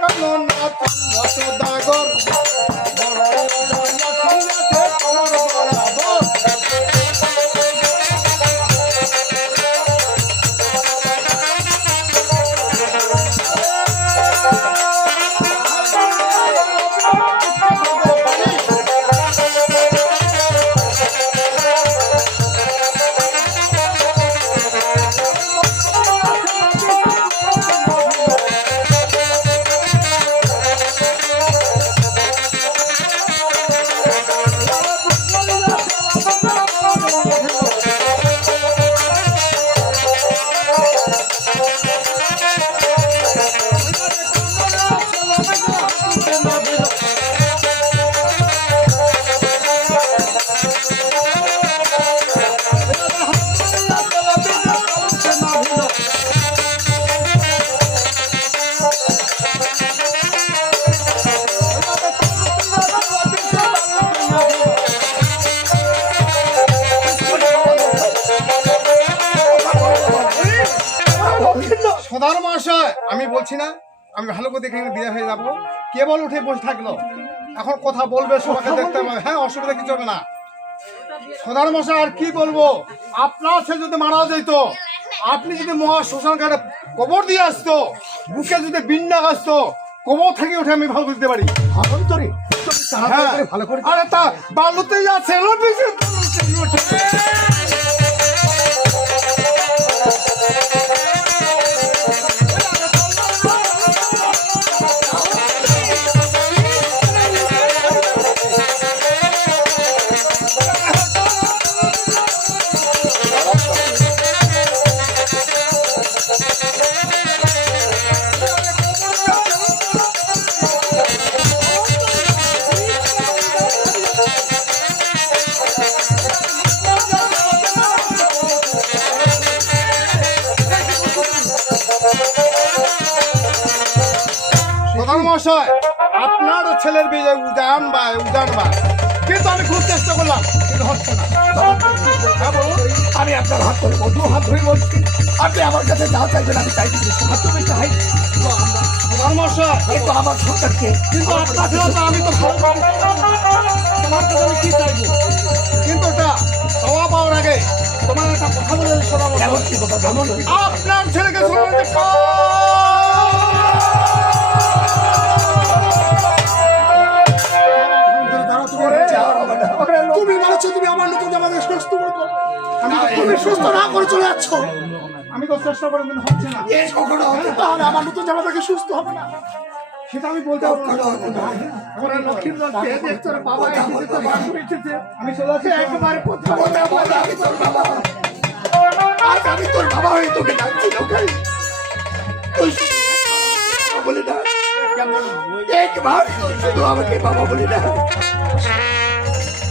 কানন সদার মহাশয়, আমি বলছি না, আমি ভালো করে দেখে বিদায় হয়ে যাব। কেবল উঠে বসে থাকল। এখন কথা বলবে, সবাইকে দেখতে হবে। হ্যাঁ অসুবিধা কিছু হবে না। সদার মশাই আর কি বলব? আপনার ছেলে যদি মারা যেত আপনি যদি মহা শ্মশান ঘাটে কবর দিয়ে আসতো বুকে যদি বিন্ডা আসতো কবর থেকে উঠে আমি ভালো বুঝতে পারি। হ্যাঁ। ভালো করে আরে তা বালুতে যা ছেলে মহাশয় আপনার ছেলের বিয়ে উজান বা উজান বা কিন্তু আমি খুব চেষ্টা করলাম কিন্তু হচ্ছে না। আমি আপনার হাত ধরে বন্ধু হাত ধরে বলছি। আপনি আমার কাছে যা চাইবেন আমি তাই দিচ্ছি। হাত ধরে চাই। মহাশয় কিন্তু আমার সন্তানকে। কিন্তু আপনার তো আমি তো তোমার কাছে আমি কি চাইব? কিন্তু ওটা চাওয়া পাওয়ার আগে তোমার একটা কথা বলে শোনাবো। এমন কি কথা আপনার ছেলেকে শোনাতে সুস্থ তুমি সুস্থ না করে চলে যাচ্ছ। আমি তো চেষ্টা করে কিন্তু হচ্ছে না। কখনো হতে তাহলে আমার নতুন জামাটাকে সুস্থ হবে না সেটা আমি বলতে পারব এখন লক্ষ্মীর দেখছ বাবা এসেছে তো আমি চলে একবারে তোর বাবা আজ আমি তোর বাবা হয়ে তোকে ডাকছি লোকাই তুই বলে না একবার শুধু আমাকে বাবা বলে না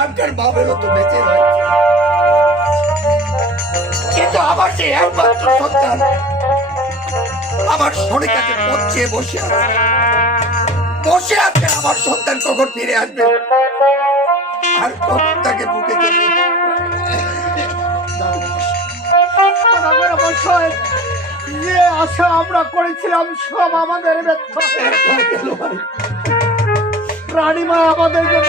আপনার বাবেরও তো বেঁচে রয়েছে কিন্তু আমার যে একমাত্র সন্তান আমার শরীর কাছে পচে বসে আছে। বসে আছে আমার সন্তান কখন ফিরে আসবে? আর কখন তাকে বুকে জড়িয়ে যে আশা আমরা করেছিলাম সব আমাদের ব্যর্থ ভাই। রানীমা আমাদের জন্য